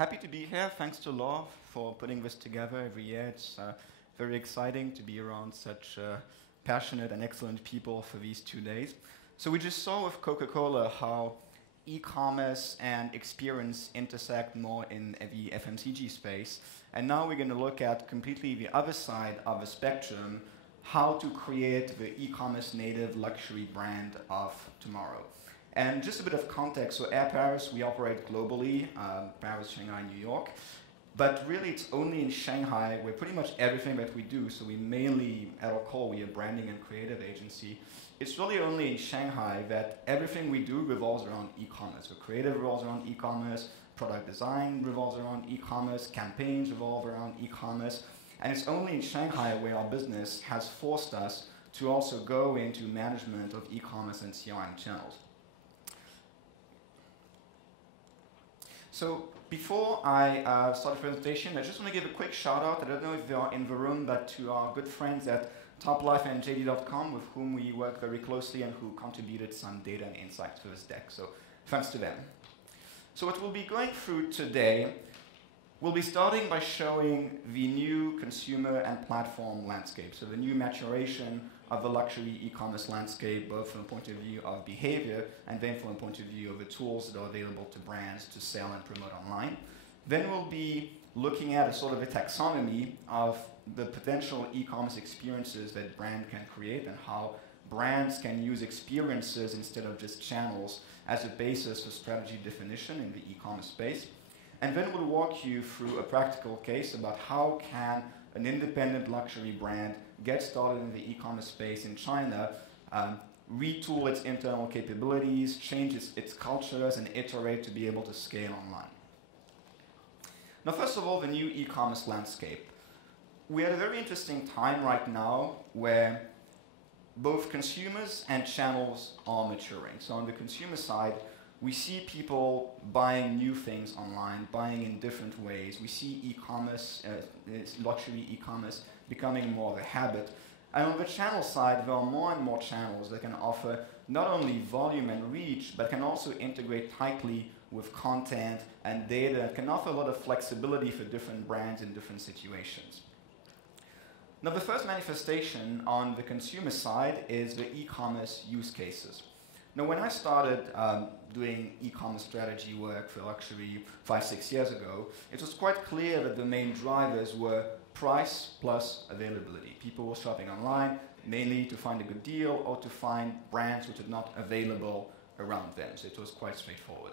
Happy to be here. Thanks to Law for putting this together every year. It's very exciting to be around such passionate and excellent people for these 2 days. So we just saw with Coca-Cola how e-commerce and experience intersect more in the FMCG space. And now we're going to look at completely the other side of the spectrum, how to create the e-commerce native luxury brand of tomorrow. And just a bit of context, so Air Paris, we operate globally, Paris, Shanghai, New York. But really, it's only in Shanghai where pretty much everything that we do, so we mainly, at our core, we are a branding and creative agency. It's really only in Shanghai that everything we do revolves around e-commerce. So creative revolves around e-commerce, product design revolves around e-commerce, campaigns revolve around e-commerce. And it's only in Shanghai where our business has forced us to also go into management of e-commerce and CRM channels. So before I start the presentation, I just want to give a quick shout out. I don't know if they are in the room, but to our good friends at TopLife and JD.com, with whom we work very closely and who contributed some data and insights to this deck. So thanks to them. So what we'll be going through today, we'll be starting by showing the new consumer and platform landscape. So the new maturation of the luxury e-commerce landscape, both from the point of view of behavior and then from the point of view of the tools that are available to brands to sell and promote online. Then we'll be looking at a sort of a taxonomy of the potential e-commerce experiences that brand can create and how brands can use experiences instead of just channels as a basis for strategy definition in the e-commerce space. And then we'll walk you through a practical case about how can an independent luxury brand get started in the e-commerce space in China, retool its internal capabilities, change its cultures, and iterate to be able to scale online. Now, first of all, the new e-commerce landscape. We're at a very interesting time right now where both consumers and channels are maturing. So on the consumer side, we see people buying new things online, buying in different ways. We see e-commerce, luxury e-commerce, becoming more of a habit. And on the channel side, there are more and more channels that can offer not only volume and reach, but can also integrate tightly with content and data, and can offer a lot of flexibility for different brands in different situations. Now, the first manifestation on the consumer side is the e-commerce use cases. Now, when I started doing e-commerce strategy work for luxury 5-6 years ago, it was quite clear that the main drivers were price plus availability. People were shopping online mainly to find a good deal or to find brands which are not available around them. So it was quite straightforward.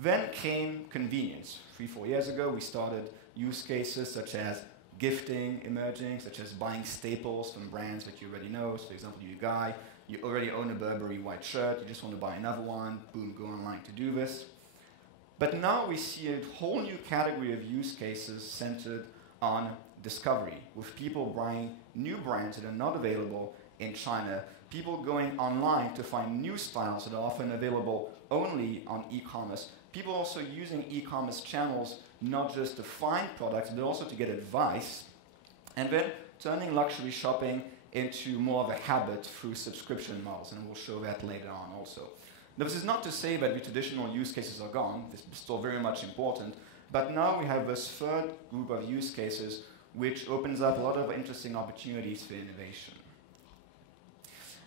Then came convenience. 3-4 years ago, we started use cases such as gifting emerging, such as buying staples from brands that you already know. So for example, you guy, you already own a Burberry white shirt, you just want to buy another one, boom, go online to do this. But now we see a whole new category of use cases centered on discovery, with people buying new brands that are not available in China, people going online to find new styles that are often available only on e-commerce, people also using e-commerce channels not just to find products, but also to get advice, and then turning luxury shopping into more of a habit through subscription models, and we'll show that later on also. Now, this is not to say that the traditional use cases are gone. This is still very much important, but now we have this third group of use cases which opens up a lot of interesting opportunities for innovation.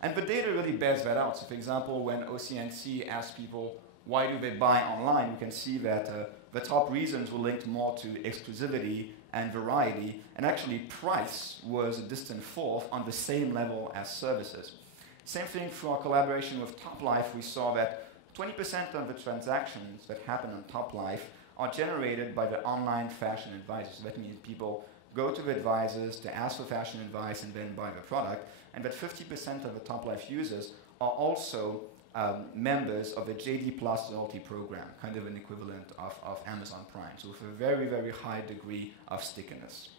And the data really bears that out. So for example, when OCNC asks people, why do they buy online, we can see that the top reasons were linked more to exclusivity and variety, and actually price was a distant fourth on the same level as services. Same thing through our collaboration with TopLife, we saw that 20% of the transactions that happen on TopLife are generated by the online fashion advisors. So that means people go to the advisors to ask for fashion advice and then buy the product, and that 50% of the TopLife users are also members of the JD Plus loyalty program, kind of an equivalent of Amazon Prime, so with a very, very high degree of stickiness.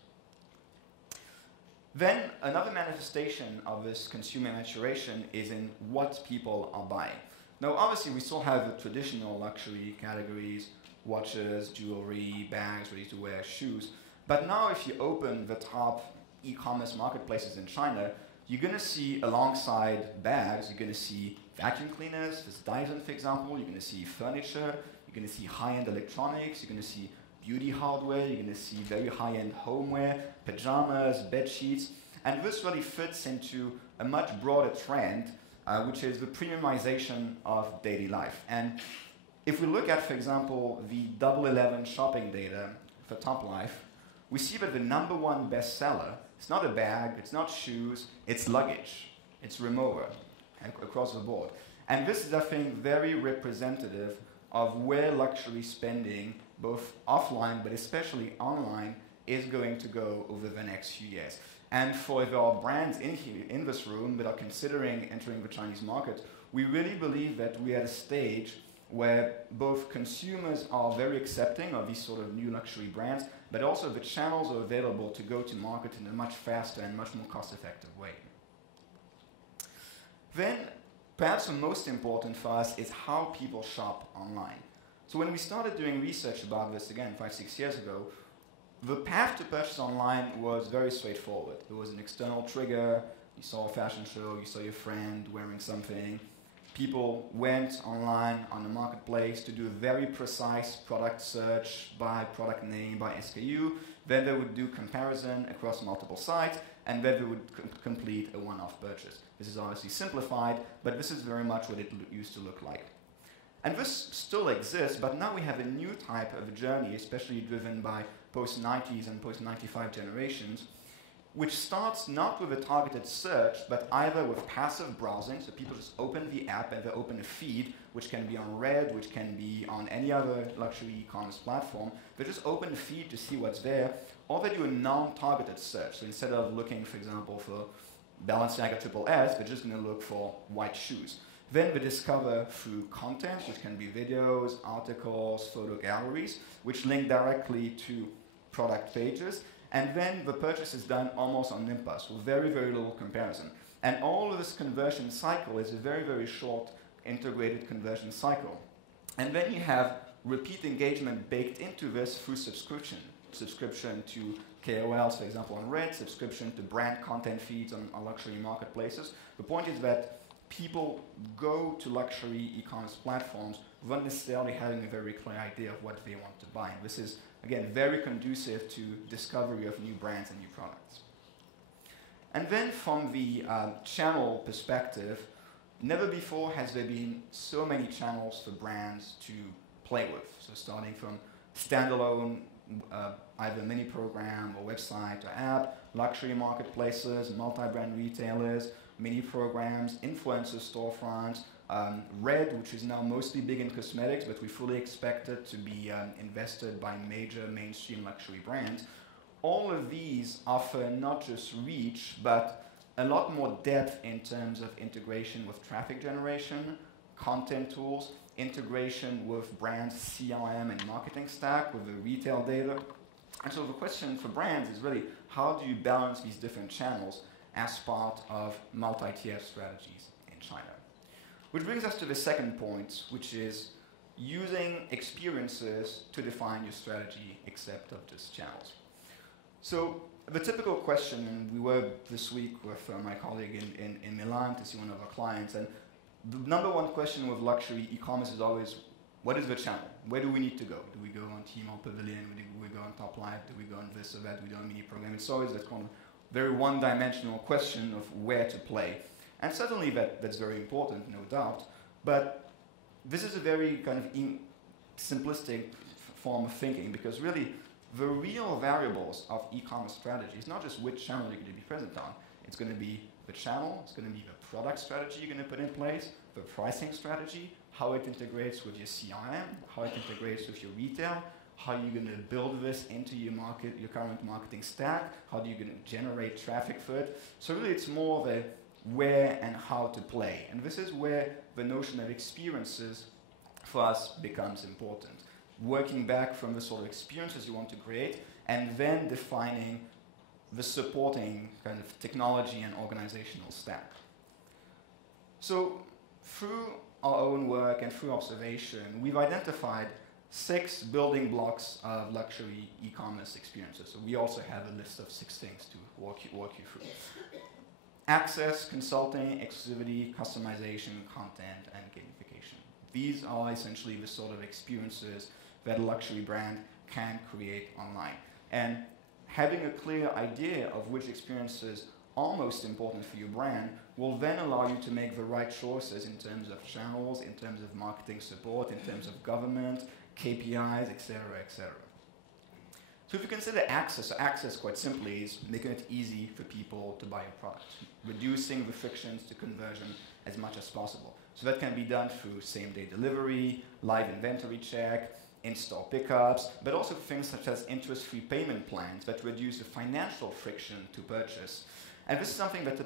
Then another manifestation of this consumer maturation is in what people are buying. Now, obviously, we still have the traditional luxury categories, watches, jewelry, bags, ready-to-wear, shoes, but now if you open the top e-commerce marketplaces in China, you're going to see alongside bags, you're going to see vacuum cleaners, this Dyson, for example, you're going to see furniture, You're going to see high-end electronics, you're going to see beauty hardware, you're going to see very high-end homeware, pajamas, bed sheets, and this really fits into a much broader trend, which is the premiumization of daily life. And if we look at, for example, the Double 11 shopping data for Top Life, we see that the #1 bestseller, it's not a bag, it's not shoes, it's luggage, it's remover across the board. And this is, I think, very representative of where luxury spending, both offline but especially online, is going to go over the next few years. And for if there are brands in here, in this room, that are considering entering the Chinese market, we really believe that we're at a stage where both consumers are very accepting of these sort of new luxury brands, but also the channels are available to go to market in a much faster and much more cost-effective way. Then, perhaps the most important for us is how people shop online. So when we started doing research about this, again, 5-6 years ago, the path to purchase online was very straightforward. There was an external trigger, you saw a fashion show, you saw your friend wearing something. People went online on the marketplace to do a very precise product search by product name, by SKU. Then they would do comparison across multiple sites, and then they would complete a one-off purchase. This is obviously simplified, but this is very much what it used to look like. And this still exists, but now we have a new type of journey, especially driven by post-90s and post-95 generations, which starts not with a targeted search, but either with passive browsing, so people just open the app and they open a feed, which can be on Red, which can be on any other luxury e-commerce platform. They just open the feed to see what's there, or they do a non-targeted search. So instead of looking, for example, for Balenciaga Triple S, they're just going to look for white shoes. Then they discover through content, which can be videos, articles, photo galleries, which link directly to product pages. And then the purchase is done almost on impulse, with very, very little comparison. And all of this conversion cycle is a very, very short integrated conversion cycle. And then you have repeat engagement baked into this through subscription. Subscription to KOLs, for example, on Red, subscription to brand content feeds on luxury marketplaces. The point is that people go to luxury e-commerce platforms without necessarily having a very clear idea of what they want to buy. And this is, again, very conducive to discovery of new brands and new products. And then from the channel perspective, never before has there been so many channels for brands to play with. So starting from standalone, either mini program or website or app, luxury marketplaces, multi-brand retailers, mini programs, influencer storefronts, Red, which is now mostly big in cosmetics, but we fully expect it to be invested by major mainstream luxury brands. All of these offer not just reach, but a lot more depth in terms of integration with traffic generation, content tools, integration with brands' CRM and marketing stack, with the retail data. And so the question for brands is really, how do you balance these different channels as part of multi-tier strategies in China? Which brings us to the second point, which is using experiences to define your strategy except of just channels. So the typical question, and we were this week with my colleague in Milan to see one of our clients, and the #1 question with luxury e-commerce is always, what is the channel? Where do we need to go? Do we go on Tmall Pavilion? Do we go on Top Life? Do we go on this or that? Do we do a mini program? It's always that kind of very one-dimensional question of where to play. And certainly that's very important, no doubt, but this is a very kind of simplistic form of thinking, because really the real variables of e-commerce strategy is not just which channel you're going to be present on. It's going to be the channel, it's going to be the product strategy you're going to put in place, the pricing strategy, how it integrates with your CRM, how it integrates with your retail, how you're going to build this into your current marketing stack, how are you going to generate traffic for it. So really it's more the where and how to play. And this is where the notion of experiences for us becomes important. Working back from the sort of experiences you want to create, and then defining the supporting kind of technology and organizational stack. So through our own work and through observation, we've identified 6 building blocks of luxury e-commerce experiences. So we also have a list of 6 things to walk you through. Access, consulting, exclusivity, customization, content, and gamification. These are essentially the sort of experiences that a luxury brand can create online. And having a clear idea of which experiences are most important for your brand will then allow you to make the right choices in terms of channels, in terms of marketing support, in terms of government, KPIs, etc., etc. So if you consider access, so access quite simply is making it easy for people to buy your product, reducing the frictions to conversion as much as possible. So that can be done through same-day delivery, live inventory check, in-store pickups, but also things such as interest-free payment plans that reduce the financial friction to purchase. And this is something that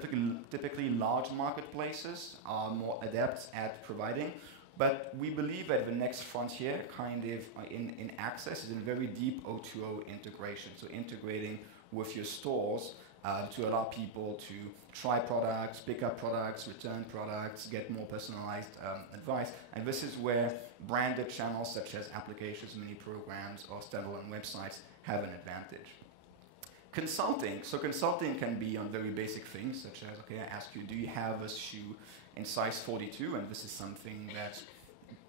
typically large marketplaces are more adept at providing. But we believe that the next frontier kind of in access is in very deep O2O integration. So integrating with your stores to allow people to try products, pick up products, return products, get more personalized advice. And this is where branded channels such as applications, mini programs, or standalone websites have an advantage. Consulting. So consulting can be on very basic things such as, okay, I ask you, do you have a shoe in size 42? And this is something that's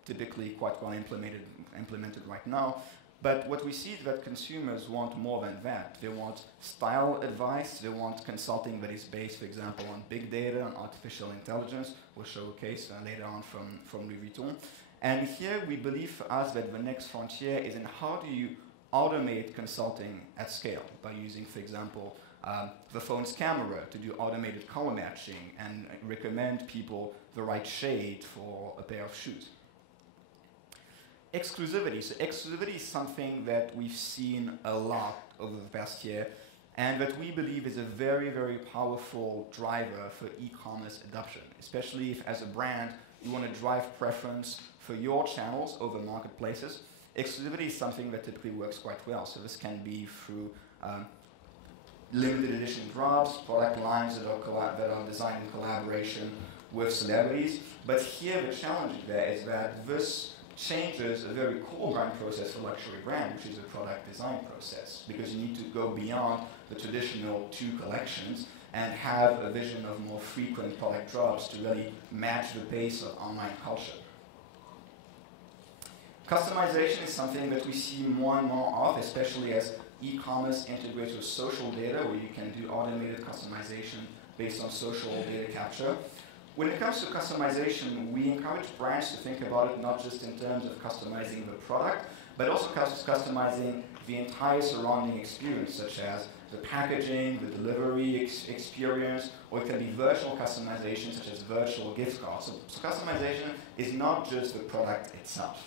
typically quite well implemented right now. But what we see is that consumers want more than that. They want style advice. They want consulting that is based, for example, on big data and artificial intelligence. We'll show a case later on from Louis Vuitton. And here we believe for us that the next frontier is in how do you automate consulting at scale by using, for example, the phone's camera to do automated color matching and recommend people the right shade for a pair of shoes. Exclusivity. So exclusivity is something that we've seen a lot over the past year and that we believe is a very, very powerful driver for e-commerce adoption, especially if as a brand you want to drive preference for your channels over marketplaces. Exclusivity is something that typically works quite well. So this can be through limited edition drops, product lines that are designed in collaboration with celebrities. But here the challenge there is that this changes a very core brand process for luxury brand, which is a product design process, because you need to go beyond the traditional 2 collections and have a vision of more frequent product drops to really match the pace of online culture. Customization is something that we see more and more of, especially as e-commerce integrates with social data, where you can do automated customization based on social data capture. When it comes to customization, we encourage brands to think about it not just in terms of customizing the product, but also customizing the entire surrounding experience, such as the packaging, the delivery experience, or it can be virtual customization, such as virtual gift cards. So customization is not just the product itself.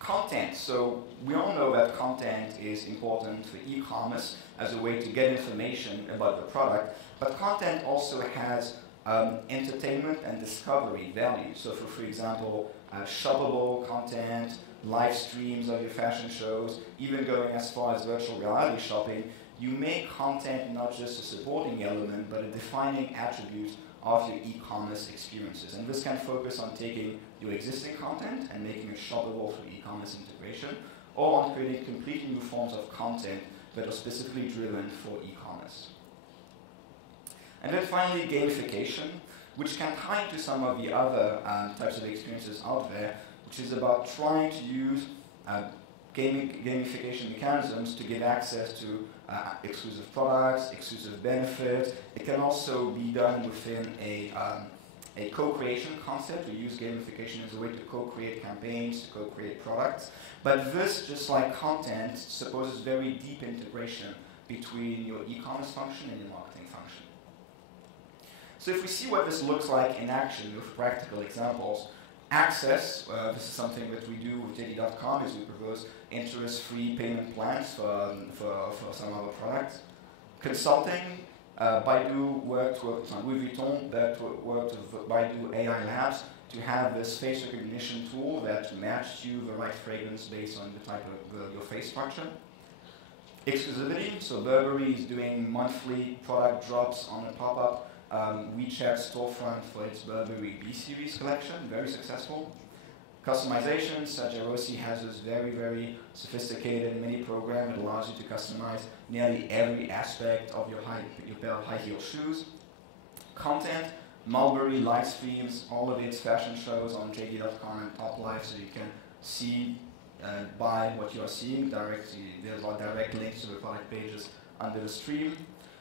Content. So we all know that content is important for e-commerce as a way to get information about the product, but content also has entertainment and discovery value. So for example, shoppable content, live streams of your fashion shows, even going as far as virtual reality shopping, you make content not just a supporting element, but a defining attribute of your e-commerce experiences. And this can focus on taking your existing content and making it shoppable for e-commerce integration, or on creating completely new forms of content that are specifically driven for e-commerce. And then finally, gamification, which can tie into some of the other types of experiences out there, which is about trying to use gamification mechanisms to give access to exclusive products, exclusive benefits. It can also be done within a co-creation concept. We use gamification as a way to co-create campaigns, to co-create products. But this, just like content, supposes very deep integration between your e-commerce function and your marketing function. So if we see what this looks like in action with practical examples, access, this is something that we do with JD.com, is we propose interest-free payment plans for some of our products. Consulting, Baidu worked with Louis Vuitton, that worked with Baidu AI Labs to have this face recognition tool that matched you the right fragrance based on the type of your face structure. Exclusivity, so Burberry is doing monthly product drops on a pop-up WeChat storefront for its Burberry B-Series collection, very successful. Customization, Sajarossi has this very, very sophisticated mini program that allows you to customize nearly every aspect of your pair of high heel shoes. Content, Mulberry live streams all of its fashion shows on JD.com and Top Life, so you can see, buy what you are seeing directly. There's a direct links to the product pages under the stream.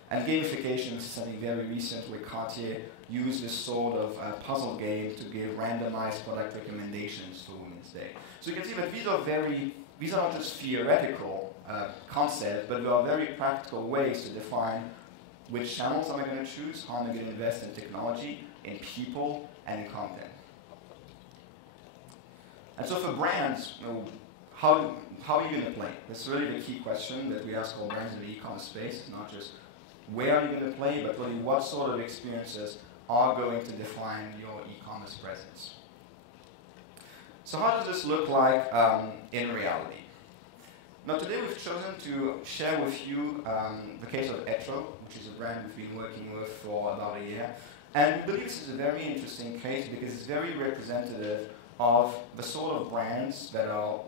And gamification is something very recent where Cartier used this sort of puzzle game to give randomized product recommendations for Women's Day. So you can see that these are not just theoretical concepts, but there are very practical ways to define which channels am I going to choose, how am I going to invest in technology, in people, and in content. And so for brands, how are you going to play? That's really the key question that we ask all brands in the e-commerce space. It's not just where are you going to play, but really what sort of experiences are going to define your e-commerce presence. So how does this look like in reality? Now today we've chosen to share with you the case of Etro, which is a brand we've been working with for about a year. And we believe this is a very interesting case because it's very representative of the sort of brands that are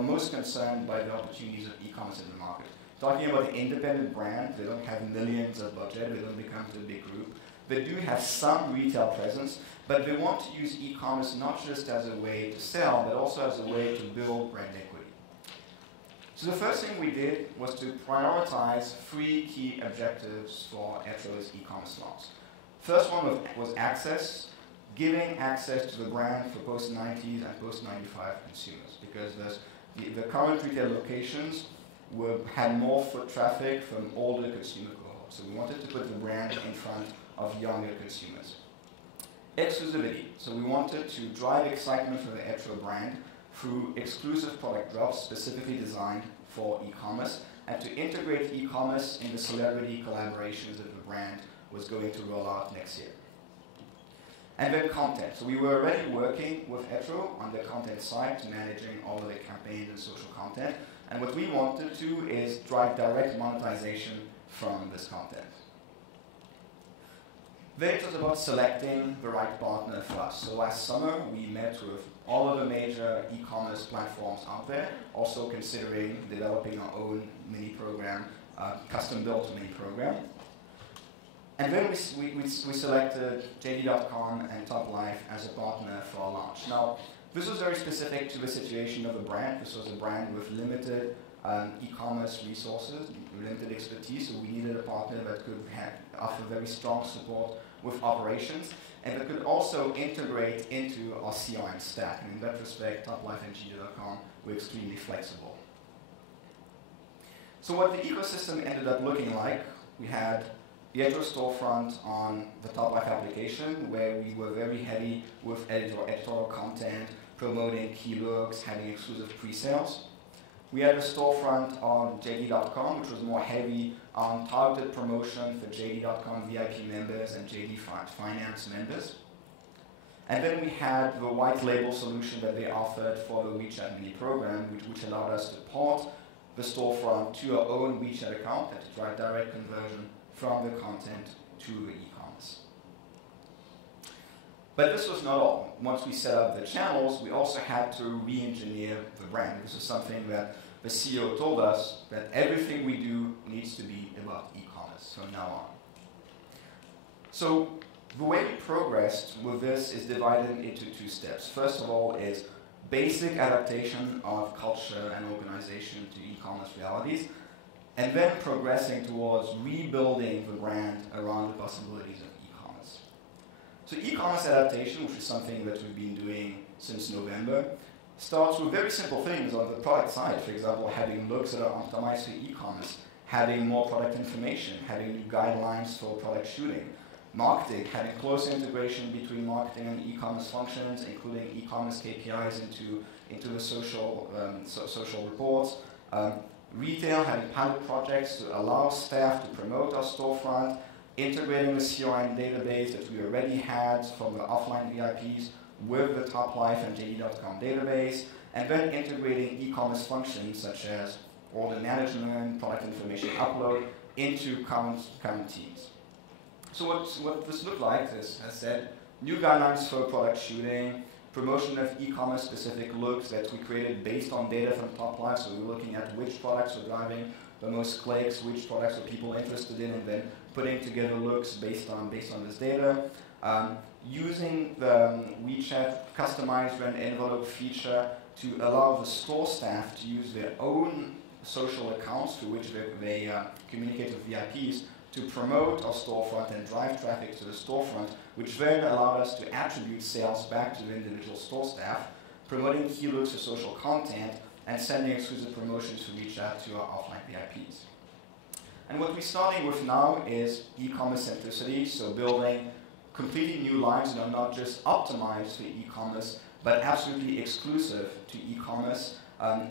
most concerned by the opportunities of e-commerce in the market. Talking about the independent brands, they don't have millions of budget, they don't become a big group. They do have some retail presence, but they want to use e-commerce not just as a way to sell, but also as a way to build brand equity. So the first thing we did was to prioritize 3 key objectives for Etro's e-commerce launch. First one was access, giving access to the brand for post-90s and post-95 consumers, because the current retail locations had more foot traffic from older consumer cohorts. So we wanted to put the brand in front of younger consumers. Exclusivity. So we wanted to drive excitement for the Etro brand through exclusive product drops specifically designed for e-commerce, and to integrate e-commerce in the celebrity collaborations that the brand was going to roll out next year. And then content. So we were already working with Etro on the content side, managing all of the campaigns and social content. And what we wanted to is drive direct monetization from this content. Then it was about selecting the right partner for us. So last summer, we met with all of the major e-commerce platforms out there, also considering developing our own mini program, custom-built mini program. And then we selected JD.com and Top Life as a partner for our launch. Now, this was very specific to the situation of the brand. This was a brand with limited e-commerce resources, limited expertise, so we needed a partner that could offer very strong support with operations, and that could also integrate into our CRM stack. And in that respect, Top Life and JD.com were extremely flexible. So what the ecosystem ended up looking like, we had the Etro storefront on the Top Life application, where we were very heavy with editorial content, promoting key looks, having exclusive pre-sales. We had a storefront on JD.com, which was more heavy on targeted promotion for JD.com VIP members and JD Finance members. And then we had the white label solution that they offered for the WeChat mini program, which allowed us to port the storefront to our own WeChat account and to drive direct conversion from the content to the e-commerce. But this was not all. Once we set up the channels, we also had to re-engineer the brand. This is something that the CEO told us, that everything we do needs to be about e-commerce from now on. So the way we progressed with this is divided into 2 steps. First of all is basic adaptation of culture and organization to e-commerce realities, and then progressing towards rebuilding the brand around the possibilities of e-commerce. So e-commerce adaptation, which is something that we've been doing since November, starts with very simple things on the product side. For example, having looks that are optimized for e-commerce, having more product information, having new guidelines for product shooting, marketing, having close integration between marketing and e-commerce functions, including e-commerce KPIs into the social reports, retail, having pilot projects to allow staff to promote our storefront, integrating the CRM database that we already had from the offline VIPs with the Top Life and JD.com database, and then integrating e-commerce functions such as order management, product information upload into current teams. So what this looked like is, as I said, new guidelines for product shooting, promotion of e-commerce specific looks that we created based on data from Top Life. So we were looking at which products were driving the most clicks, which products are people interested in, and then putting together looks based on this data. Using the WeChat customized rent envelope feature to allow the store staff to use their own social accounts through which they communicate with VIPs to promote our storefront and drive traffic to the storefront, which then allowed us to attribute sales back to the individual store staff, promoting key looks for social content, and sending exclusive promotions through WeChat to our offline VIPs. And what we're starting with now is e-commerce centricity, so building completely new lines that are not just optimized for e-commerce, but absolutely exclusive to e-commerce,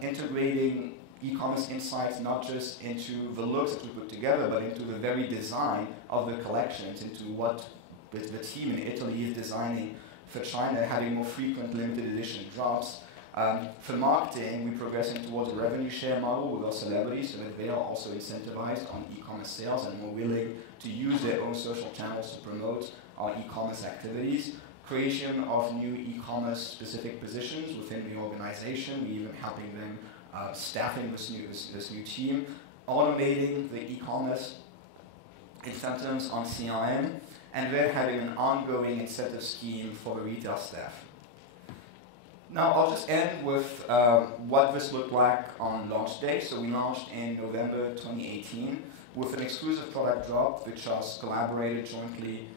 integrating e-commerce insights not just into the looks that we put together, but into the very design of the collections, into what the team in Italy is designing for China, having more frequent limited edition drops. For marketing, we're progressing towards a revenue share model with our celebrities so that they are also incentivized on e-commerce sales and more willing to use their own social channels to promote our e-commerce activities. Creation of new e-commerce specific positions within the organization, we're even helping them staffing this new team, automating the e-commerce incentives on CRM, and then having an ongoing incentive scheme for the retail staff. Now, I'll just end with what this looked like on launch day. So we launched in November 2018 with an exclusive product drop, which was collaborated jointly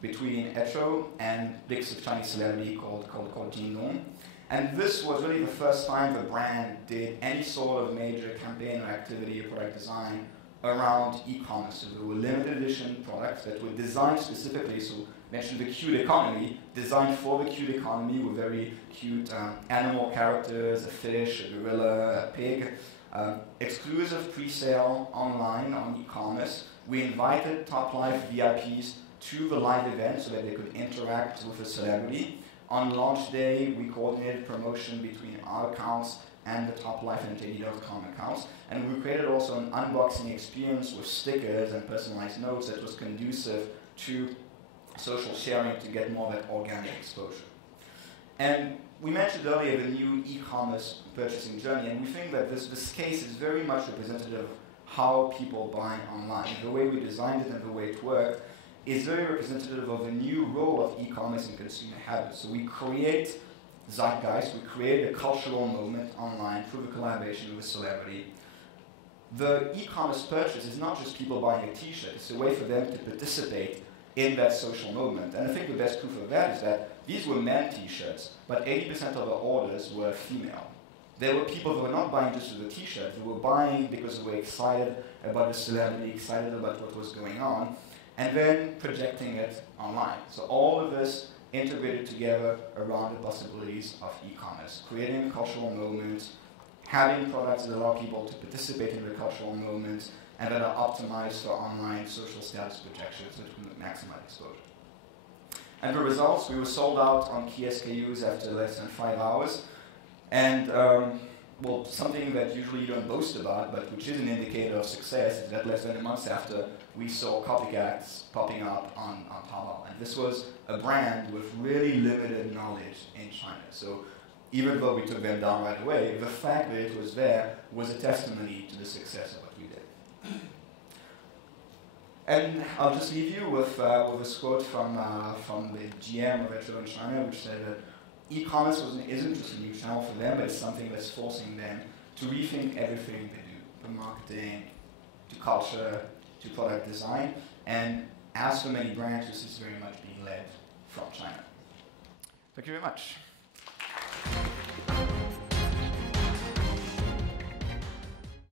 between Etro and big Chinese celebrity called Jin Dong. And this was really the first time the brand did any sort of major campaign or activity or product design around e-commerce. So there were limited edition products that were designed specifically, so mentioned the cute economy, designed for the cute economy with very cute animal characters, a fish, a gorilla, a pig. Exclusive pre-sale online on e-commerce. We invited top live VIPs to the live event so that they could interact with a celebrity. On launch day, we coordinated promotion between our accounts and the Top Life and JD.com accounts. And we created also an unboxing experience with stickers and personalized notes that was conducive to social sharing to get more of that organic exposure. And we mentioned earlier the new e-commerce purchasing journey, and we think that this case is very much representative of how people buy online. The way we designed it and the way it worked is very representative of the new role of e-commerce in consumer habits. So we create zeitgeist, we create a cultural moment online through the collaboration with a celebrity. The e-commerce purchase is not just people buying a t-shirt, it's a way for them to participate in that social moment. And I think the best proof of that is that these were men t-shirts, but 80% of the orders were female. There were people who were not buying just for the t-shirt, they were buying because they were excited about the celebrity, excited about what was going on, and then projecting it online. So all of this integrated together around the possibilities of e-commerce, creating a cultural moment, having products that allow people to participate in the cultural moment, and that are optimized for online social status projections that can maximize exposure. And the results, we were sold out on key SKUs after less than 5 hours. And well, something that usually you don't boast about, but which is an indicator of success, is that less than a month after, we saw copycats popping up on Taobao. And this was a brand with really limited knowledge in China. So even though we took them down right away, the fact that it was there was a testimony to the success of what we did. And I'll just leave you with a quote from the GM of Etro in China, which said that e-commerce isn't just a new channel for them, but it's something that's forcing them to rethink everything they do, from marketing to culture to product design. And as for many brands, this is very much being led from China. Thank you very much.